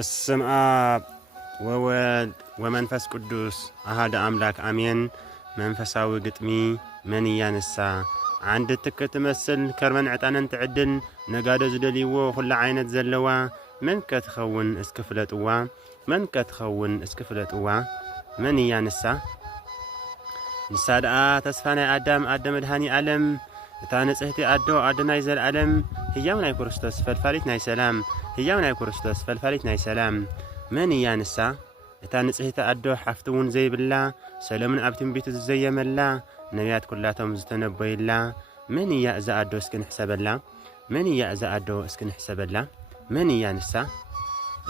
በስመ አብ ወወልድ ወመንፈስ ቅዱስ አሐዱ አምላክ አሜን። መንፈሳዊ ግጥሚ መንያ ንሳ አንድ ትክት መስል ከርመን ዕጣንን ትዕድል ነጋዶ ዝደልይዎ ኩሉ ዓይነት ዘለዋ መን ከትኸውን እስክፍለጥዋ መን ከትኸውን እስክፍለጥዋ መንያ ንሳ ንሳ ደኣ ተስፋ ናይ ኣዳም ኣደ መድሃኒ ዓለም እታ ንጽሕቲ ኣዶ ኣደናይ ዘለዓለም ህያው ናይ ክርስቶስ ፈልፋሊት ናይ ሰላም ህያው ናይ ክርስቶስ ፈልፋሊት ናይ ሰላም መንያ ንሳ እታ ንጽሕቲ ኣዶ ሓፍቲ እውን ዘይብላ ሰሎምን ኣብ ትንቢቱ ዝዘየመላ ነቢያት ኩላቶም ዝተነበዩላ መንያ እዛ ኣዶ እስክንሕሰበላ መንያ እዛ ኣዶ እስክንሕሰበላ መንያ ንሳ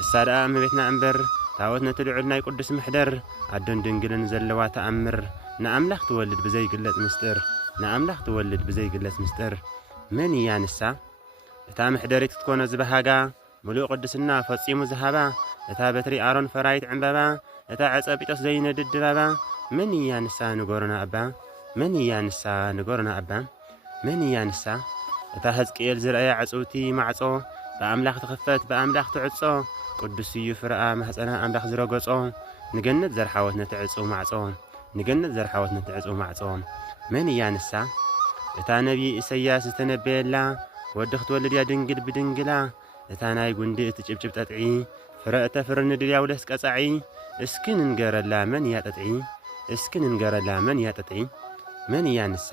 እሳ ደኣ እመቤትና እምበር ታወት ነቲ ልዑል ናይ ቅዱስ ምሕደር ኣዶን ድንግልን ዘለዋ ተኣምር ንኣምላኽ ትወልድ ብዘይግለጽ ምስጢር ንኣምላኽ ትወልድ ብዘይግለጽ ምስጢር መንያ ንሳ እታ ምሕደሪት ክትኮነ ዝበሃጋ ምሉእ ቅድስና ፈጺሙ ዝሃባ እታ በትሪ ኣሮን ፈራይት ዕምበባ እታ ዕፀ ጲጦስ ዘይነድድ ድባባ መንያ ንሳ ንጎርና ኣባ መንያ ንሳ ንጎርና ኣባ መንያ ንሳ እታ ሕዝቅኤል ዝረአያ ዕጹውቲ ማዕጾ ብኣምላኽ ትኽፈት ብኣምላኽ ትዕጾ ቅዱስ እዩ ፍርኣ ማሕፀና ኣምላኽ ዝረገጾ ንገነት ዘርሓወት ነቲ ዕጹው ማዕጾ ንገነት ዘርሓወት ነቲ ዕጹው ማዕጾ መንያ ንሳ እታ ነቢ ኢሳይያስ ዝተነበየላ ወዲ ክትወልድ እያ ድንግል ብድንግላ እታ ናይ ጉንዲ እቲ ጭብጭብ ጠጥዒ ፍረ እተፍሪ ንድልያውለስ ቀጻዒ እስኪ ንንገረላ መንያ ጠጥዒ እስኪ ንንገረላ መንያ ጠጥዒ መንያ ንሳ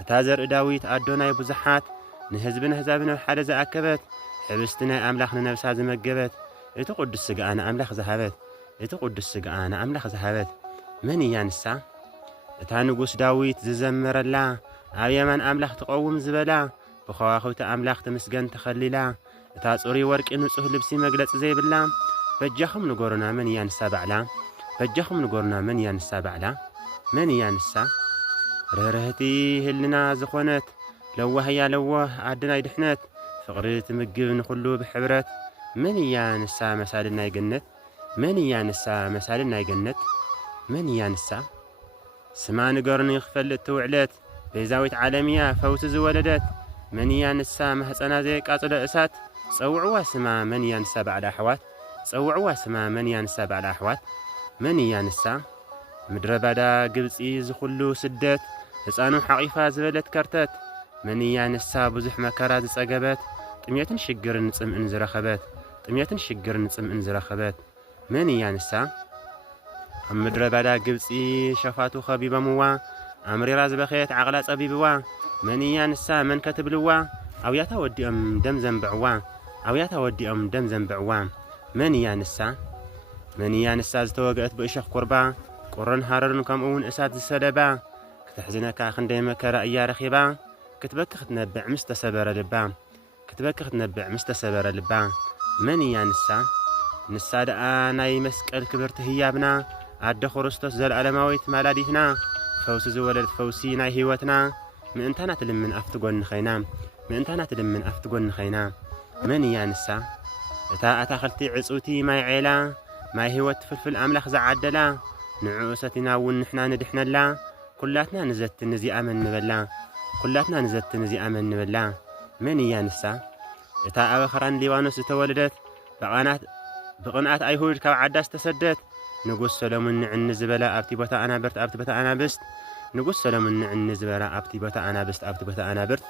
እታ ዘርኢ ዳዊት ኣዶ ናይ ብዙሓት ንህዝብን ኣሕዛብን ኣብ ሓደ ዝኣከበት ሕብስቲ ናይ ኣምላኽ ንነብሳ ዝመገበት እቲ ቅዱስ ስግኣ ንኣምላኽ ዝሃበት እቲ ቅዱስ ስግኣ ንኣምላኽ ዝሃበት መንያ ንሳ እታ ንጉስ ዳዊት ዝዘመረላ ኣብ የማን ኣምላኽ ትቐውም ዝበላ ብኸዋኽብቲ ኣምላኽ ትምስገን ተኸሊላ እታ ጽሩይ ወርቂ ንጹህ ልብሲ መግለጺ ዘይብላ በጃኹም ንጎሩና መንያ ንሳ ባዕላ በጃኹም ንጎሩና መንያ ንሳ ባዕላ መንያ ንሳ ርህርህቲ ህልና ዝኾነት ለዋህያ ለዋህ ኣድናይ ድሕነት ፍቕሪ ትምግብ ንኹሉ ብሕብረት መንያ ንሳ መሳልን ናይ ገነት መንያ ንሳ መሳልን ናይ ገነት መንያ ንሳ ስማ ንገርኒ ክፈልጥ ትውዕለት ቤዛዊት ዓለምያ ፈውሲ ዝወለደት መንያ ንሳ ማሕፀና ዘይቃጽሎ እሳት ጸውዕዋ ስማ መንያ ንሳ ባዕላ ኣሕዋት ጸውዕዋ ስማ መንያ ንሳ ባዕላ ኣሕዋት መንያ ንሳ ምድረ ባዳ ግብፂ ዝኹሉ ስደት ሕፃኑ ሓቒፋ ዝበለት ከርተት መንያ ንሳ ብዙሕ መከራ ዝጸገበት ጥሜትን ሽግርን ጽምእን ዝረኸበት ጥሜትን ሽግርን ጽምእን ዝረኸበት መንያ ንሳ ኣብ ምድረ ባዳ ግብፂ ሸፋቱ ኸቢቦምዋ ኣምሪራ ዝበኸየት ዓቕላ ጸቢብዋ መንያ ንሳ መን ከትብልዋ ኣብያታ ወዲኦም ደም ዘንብዕዋ ኣብያታ ወዲኦም ደም ዘንብዕዋ መንያ ንሳ መንያ ንሳ ዝተወግአት ብእሸኽ ቁርባ ቁርን ሃረርን ከምኡውን እሳት ዝሰደባ ክትሕዝነካ ክንደይ መከራ እያ ረኺባ ክትበኪ ክትነብዕ ምስ ተሰበረ ልባ ክትበኪ ክትነብዕ ምስ ተሰበረ ልባ መንያ ንሳ ንሳ ደኣ ናይ መስቀል ክብርቲ ህያብና ኣደ ክርስቶስ ዘለዓለማዊት ማላዲትና ፈውሲ ዝወለድ ፈውሲ ናይ ህይወትና ምእንታና ትልምን ኣፍቲ ጐኒ ኸይና ምእንታና ትልምን ኣፍቲ ጐኒ ኸይና መንያ ንሳ እታ ኣታኽልቲ ዕጹቲ ማይ ዔላ ማይ ህይወት ትፍልፍል ኣምላኽ ዝዓደላ ንዕኡ ሰቲና እውን ንሕና ንድሕነላ ኩላትና ንዘቲ ነዚኣ መን ንበላ ኩላትና ንዘቲ ነዚኣ መን ንበላ መንያ ንሳ እታ ኣብ ኸራን ሊባኖስ ዝተወለደት ብቕንኣት ኣይሁድ ካብ ዓዳ ዝተሰደት ንጉስ ሰሎሞን ንዕኒ ዝበላ ኣብቲ ቦታ ኣናብርት ኣብቲ ቦታ ኣናብስት ንጉስ ሰሎሞን ንዕኒ ዝበላ ኣብቲ ቦታ ኣናብስት ኣብቲ ቦታ ኣናብርት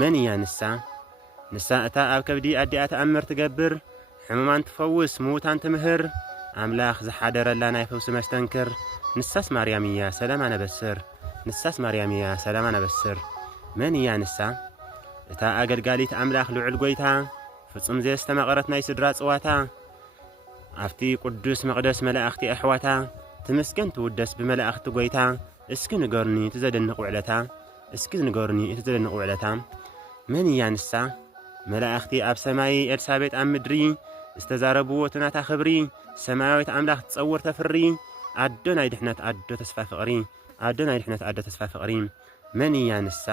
መንያ ንሳ ንሳ እታ ኣብ ከብዲ ኣዲኣ ተኣምር ትገብር ሕሙማን ትፈውስ ምዉታን ትምህር ኣምላኽ ዝሓደረላ ናይ ፈውሲ መስተንክር ንሳስ ማርያም እያ ሰላም ኣነበስር ንሳስ ማርያም እያ ሰላም ኣነበስር መንያ ንሳ እታ ኣገልጋሊት ኣምላኽ ልዑል ጐይታ ፍጹም ዘየስተመቐረት ናይ ስድራ ጽዋታ ኣብቲ ቅዱስ መቕደስ መላእኽቲ ኣሕዋታ ትምስገን ትውደስ ብመላእኽቲ ጐይታ እስኪ ንገርኒ እቲ ዘደንቕ ውዕለታ እስኪ ንገርኒ እቲ ዘደንቕ ውዕለታ መንያ ንሳ መላእኽቲ ኣብ ሰማይ ኤልሳቤጥ ኣብ ምድሪ ዝተዛረብዎ ትናታ ኽብሪ ሰማያዊት ኣምላኽ ትጸውር ተፍሪ ኣዶ ናይ ድሕነት ኣዶ ተስፋ ፍቕሪ ኣዶ ናይ ድሕነት ኣዶ ተስፋ ፍቕሪ መንያ ንሳ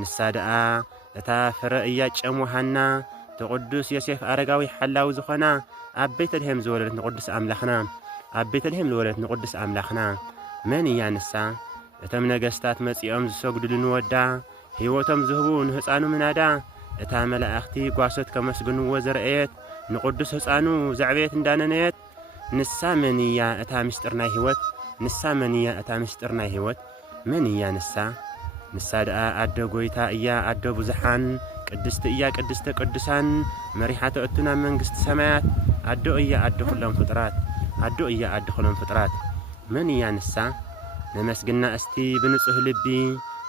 ንሳ ደኣ እታ ፍረ እያ ጨምዋሃና ተቕዱስ ዮሴፍ ኣረጋዊ ሓላዊ ዝኾና ኣብ ቤተልሔም ዝወለደት ንቅዱስ ኣምላኽና ኣብ ቤተልሔም ዝወለደት ንቅዱስ ኣምላኽና መንያ ንሳ እቶም ነገስታት መጺኦም ዝሰግድሉ ንወዳ ሕይወቶም ዝህቡ ንህፃኑ ምናዳ እታ መላእኽቲ ጓሶት ከመስግንዎ ዘርአየት ንቅዱስ ህፃኑ ዘዕቤት እንዳነነየት ንሳ መንያ እታ ምስጢርናይ ህይወት ንሳ መንያ እታ ምስጢርናይ ህይወት መንያ ንሳ ደኣ ኣደ ጎይታ እያ ኣደ ብዙሓን ቅድስቲ እያ ቅድስተ ቅዱሳን መሪሓተ እቱና መንግስቲ ሰማያት ኣዶ እያ ኣደ ኩሎም ፍጥራት ኣዶ እያ ኣደ ኩሎም ፍጥራት መንያ ንሳ ነመስግና እስቲ ብንጹህ ልቢ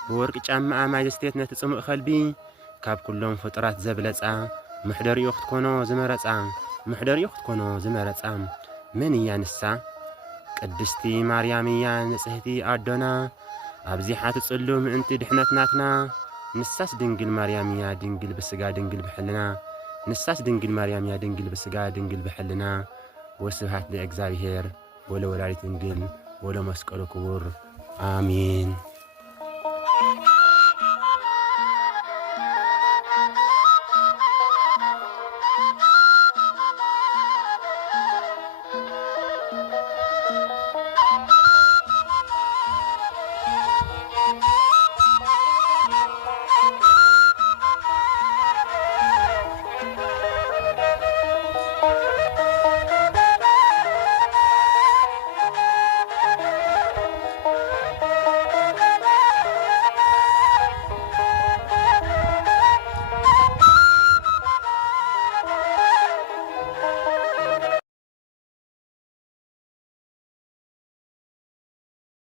ብወርቂ ጫማኣ ማይዘስቴት ነቲ ጽሙእ ኸልቢ ካብ ኩሎም ፍጥራት ዘብለጻ ምሕደሪኡ ክትኮኖ ዝመረጻ መንያ ንሳ ቅድስቲ ማርያም እያ ንጽህቲ ኣዶና ኣብዚሓ ትጽሉ ምእንቲ ድሕነት ናትና ንሳስ ድንግል ማርያም እያ ድንግል ብስጋ ድንግል ብሕልና ንሳስ ድንግል ማርያም እያ ድንግል ብስጋ ድንግል ብሕልና ወስብሃት ለእግዚአብሔር ወለወላዲት ድንግል ወለመስቀሉ ክቡር አሜን።